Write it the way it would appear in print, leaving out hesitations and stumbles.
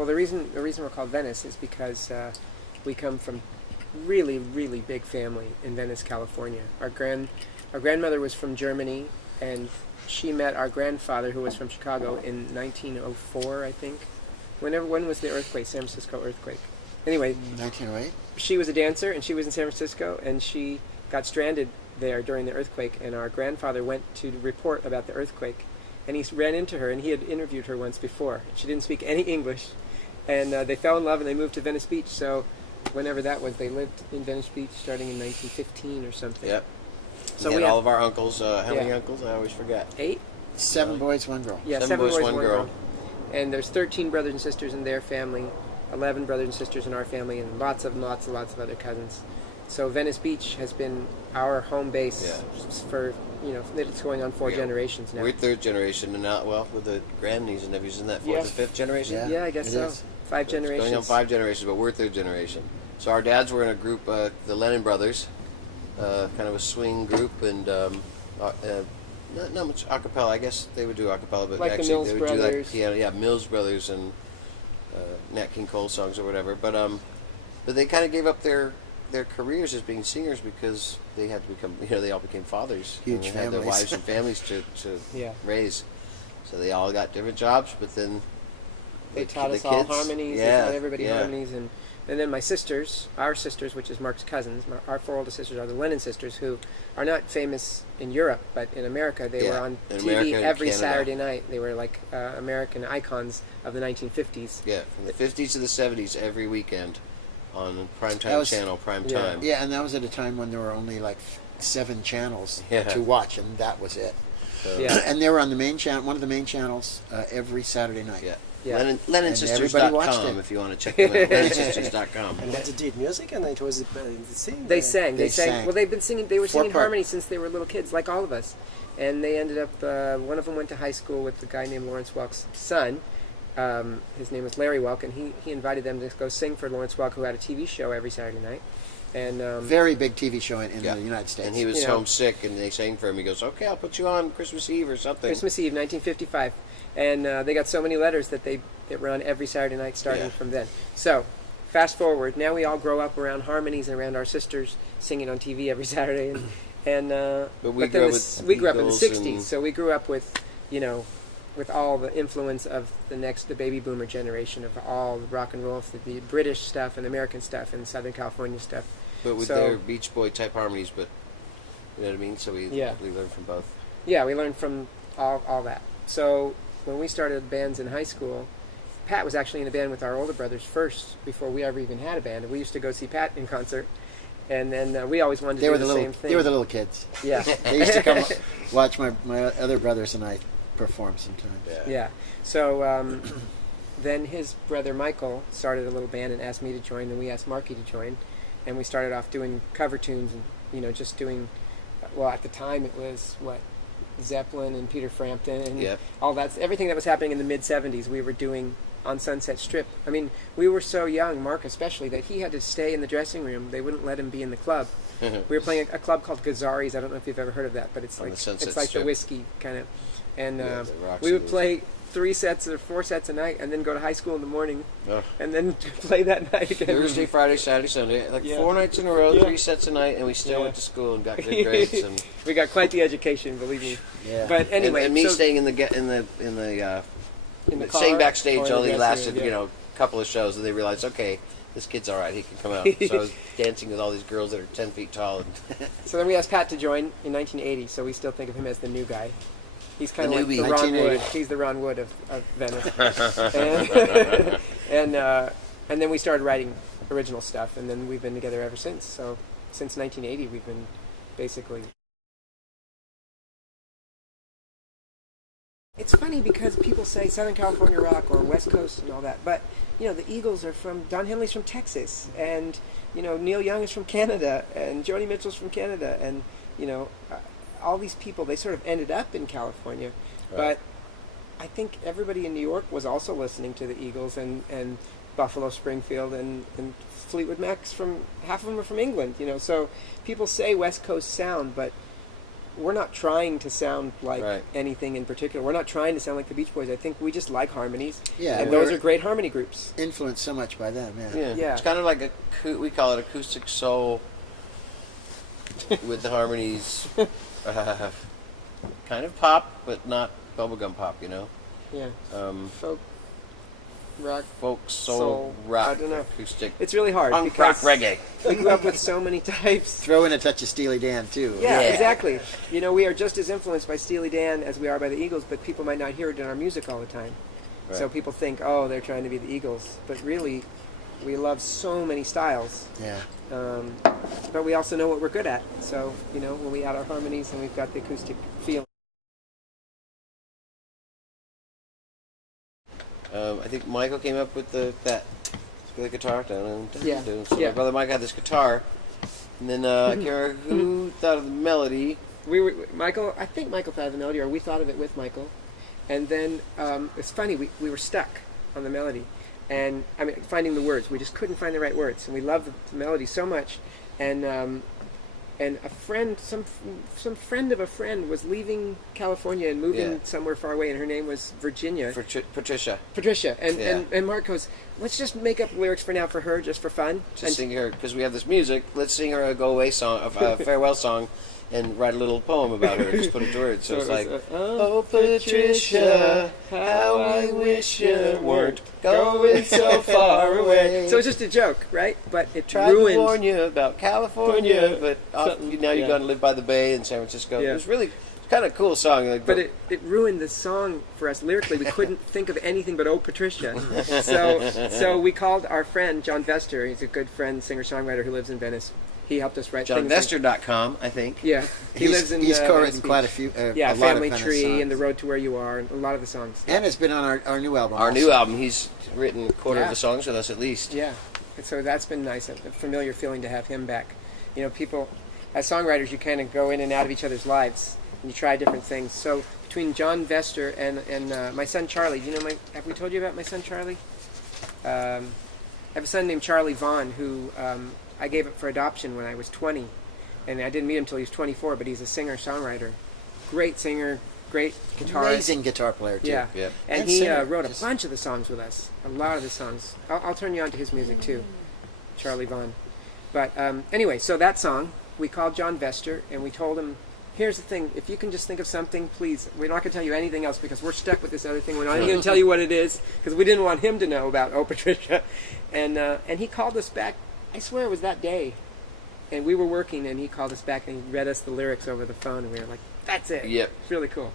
Well, the reason we're called Venice is because we come from really, really big family in Venice, California. Our grandmother was from Germany, and she met our grandfather, who was from Chicago, in 1904, I think. When was the earthquake, San Francisco earthquake? Anyway, 1908. She was a dancer, and she was in San Francisco, and she got stranded there during the earthquake, and our grandfather went to report about the earthquake, and he ran into her, and he had interviewed her once before. She didn't speak any English, and they fell in love, and they moved to Venice Beach. So whenever that was, they lived in Venice Beach starting in 1915 or something. Yep. So we we had have all of our uncles. How many uncles? I always forget. 8? 7 boys, 1 girl. Yeah, 7 boys, 1 girl. And there's 13 brothers and sisters in their family, 11 brothers and sisters in our family, and lots of other cousins. So Venice Beach has been our home base for, it's going on 4 generations now. We're 3rd generation, and now, with the grandniece and nephews, isn't that 4th or 5th generation? Yeah, I guess so. Is. 5 generations. It's going on 5 generations, but we're 3rd generation. So our dads were in a group, the Lennon brothers, kind of a swing group, and not much a cappella. I guess they would do a cappella, but like actually the Mills they would Brothers. do Mills Brothers and Nat King Cole songs or whatever. But they kind of gave up their careers as being singers because they had to become, they all became fathers. Huge and families. had their wives and families to raise. So they all got different jobs, but then they taught us all harmonies. They taught everybody harmonies, and then my sisters, our sisters, which is Mark's cousins, our 4 oldest sisters are the Lennon sisters, who are not famous in Europe, but in America they were on TV every Saturday night. They were like American icons of the 1950s. Yeah, from the 50s to the 70s, every weekend on primetime channel, prime time. Yeah, and that was at a time when there were only like 7 channels to watch, and that was it. And they were on the main channel, one of the main channels, every Saturday night. Yeah. LennonSisters.com if you want to check them out. LennonSisters.com. And they did music, and it was singing. They sang. Well, they've been singing. They were singing 4-part. harmony since they were little kids, like all of us. And they ended up. One of them went to high school with a guy named Lawrence Welk's son. His name was Larry Welk, and he invited them to go sing for Lawrence Welk, who had a TV show every Saturday night. And very big TV show in the United States. And he was homesick, and they sang for him. He goes, "Okay, I'll put you on Christmas Eve or something." Christmas Eve, 1955. And they got so many letters that they run every Saturday night starting from then. So, fast forward, now we all grow up around harmonies and around our sisters singing on TV every Saturday. But we grew up in the 60s, so we grew up with, with all the influence of the baby boomer generation of all the rock and roll, the British stuff and American stuff and Southern California stuff. But with their Beach Boy type harmonies, but you know what I mean? So we learned from both. Yeah, we learned from all that. So when we started bands in high school, Pat was actually in a band with our older brothers first, before we ever even had a band. And we used to go see Pat in concert, and then we always wanted to do the same thing. They were the little kids. Yeah. They used to come watch my other brothers and I perform sometimes. Yeah. So then his brother Michael started a little band and asked me to join, and we asked Marky to join, and we started off doing cover tunes and just doing. Well, at the time it was Zeppelin and Peter Frampton and all that. Everything that was happening in the mid-'70s we were doing on Sunset Strip. I mean, we were so young, Mark especially, that he had to stay in the dressing room. They wouldn't let him be in the club. We were playing a club called Gazzari's. I don't know if you've ever heard of that, but it's like the whiskey kind of. And we would play 3 sets or 4 sets a night, and then go to high school in the morning, and then play that night again. Thursday, Friday, Saturday, Sunday, 4 nights in a row, 3 sets a night, and we still went to school and got good grades. And we got quite the education, believe me. Yeah. But anyway, and me staying in the staying backstage only lasted couple of shows, and they realized, okay, this kid's all right, he can come out. So I was dancing with all these girls that are 10 feet tall. So then we asked Pat to join in 1980. So we still think of him as the new guy. He's kind of like the Ron 1980. Wood. He's the Ron Wood of Venice. And then we started writing original stuff, and then we've been together ever since. So since 1980, we've been basically. It's funny because people say Southern California rock or West Coast and all that, but the Eagles are from Don Henley's from Texas, and Neil Young is from Canada, and Joni Mitchell's from Canada, and all these people, they sort of ended up in California. Right. But I think everybody in New York was also listening to the Eagles and Buffalo Springfield and Fleetwood Mac's half of them are from England, So people say West Coast sound, but we're not trying to sound like Right. anything in particular. We're not trying to sound like the Beach Boys. I think we just like harmonies. Yeah, and we're those are great harmony groups. influenced so much by them. Yeah. Yeah. It's kind of like we call it acoustic soul with the harmonies. Kind of pop, but not bubblegum pop, you know? Yeah. Um, Folk, rock. folk, soul, Soul, rock, I don't know. acoustic, It's really hard punk rock, because reggae. we grew up with so many types. Throw in a touch of Steely Dan too. Yeah, Yeah. exactly. You know, we are just as influenced by Steely Dan as we are by the Eagles, but people might not hear it in our music all the time. So Right. people think, oh, they're trying to be the Eagles. But really, we love so many styles. Yeah. But we also know what we're good at. So, you know, when we add our harmonies and we've got the acoustic feel. I think Michael came up with that the guitar. Yeah. So Yeah. my brother Mike had this guitar, and then I can't remember who thought of the melody. Michael, I think Michael thought of the melody, or we thought of it with Michael. And then it's funny, we were stuck on the melody. And, I mean, finding the words. We just couldn't find the right words. And we loved the melody so much. And a friend, some friend of a friend was leaving California and moving Yeah. somewhere far away, and her name was Virginia. Patricia. Patricia. Yeah. And Mark goes, let's just make up lyrics for now for her, just for fun. Just sing her, because we have this music, let's sing her a go away song, a farewell song, and write a little poem about her and just put it to words. So it's it was, like, oh, Patricia, how I wish you weren't going so far away. So it's just a joke, right? But it Tried ruined. to warn you about California, but now you're yeah. going to live by the bay in San Francisco. Yeah. It was really kind of cool song. Like, But it ruined the song for us lyrically. We couldn't think of anything but "Oh Patricia." So we called our friend John Vester. He's a good friend, singer-songwriter who lives in Venice. He helped us write things. JohnVester.com, I think. Yeah, he lives in He's Venice co-written Beach. quite a few. Yeah, a lot Family of Venice Tree songs. and The Road to Where You Are, and a lot of the songs. And it's been on our new album. Our also. new album, he's written a quarter of Yeah. the songs with us at least. Yeah, and so that's been nice, a familiar feeling to have him back. You know, people, as songwriters, you kind of go in and out of each other's lives, and you try different things. So between John Vester and my son Charlie, do you know have we told you about my son Charlie? I have a son named Charlie Vaughn who I gave up for adoption when I was 20, and I didn't meet him until he was 24, but he's a singer-songwriter. Great singer, great guitarist. Amazing guitar player too. Yeah, Yep. and And he singer, wrote a just- bunch of the songs with us. A lot of the songs. I'll turn you on to his music too, Charlie Vaughn. But anyway, so that song, we called John Vester, and we told him, here's the thing, if you can just think of something, please, we're not going to tell you anything else because we're stuck with this other thing. We're not even going to tell you what it is because we didn't want him to know about Oh Patricia. And he called us back, I swear it was that day. And we were working, and he called us back, and he read us the lyrics over the phone, and we were like, that's it. Yep. It's really cool.